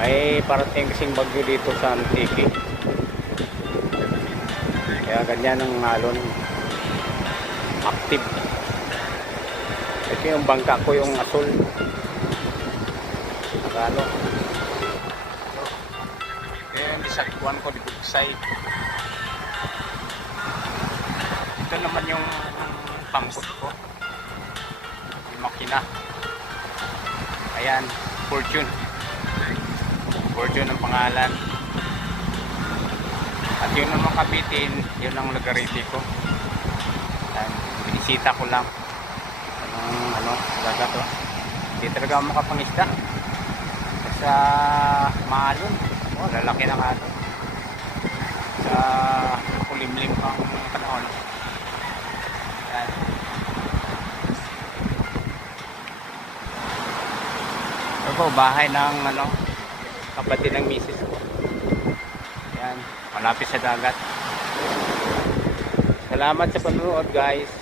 May parating kasing bagyo dito sa Antique. Kaya ganyan ang alon. Active. Ito yung bangka ko, yung asul. Nakano. Kaya yung bisagkuhan ko dito side. Ito naman yung pangkot ko. Yung makina. Ayan, Fortune. Fortune ang pangalan. At yun ang makabitin, yun ang lagariti ko. Ayan, binisita ko lang. Talaga to. Hindi talaga ako makapangista. Sa maalon. Oh, lalaki na nga to. Sa kulimlim pang panahon. Ayan. Ito po, bahay ng kapatid ng misis ko. Ayan, malapit sa dagat. Salamat sa panonood, guys.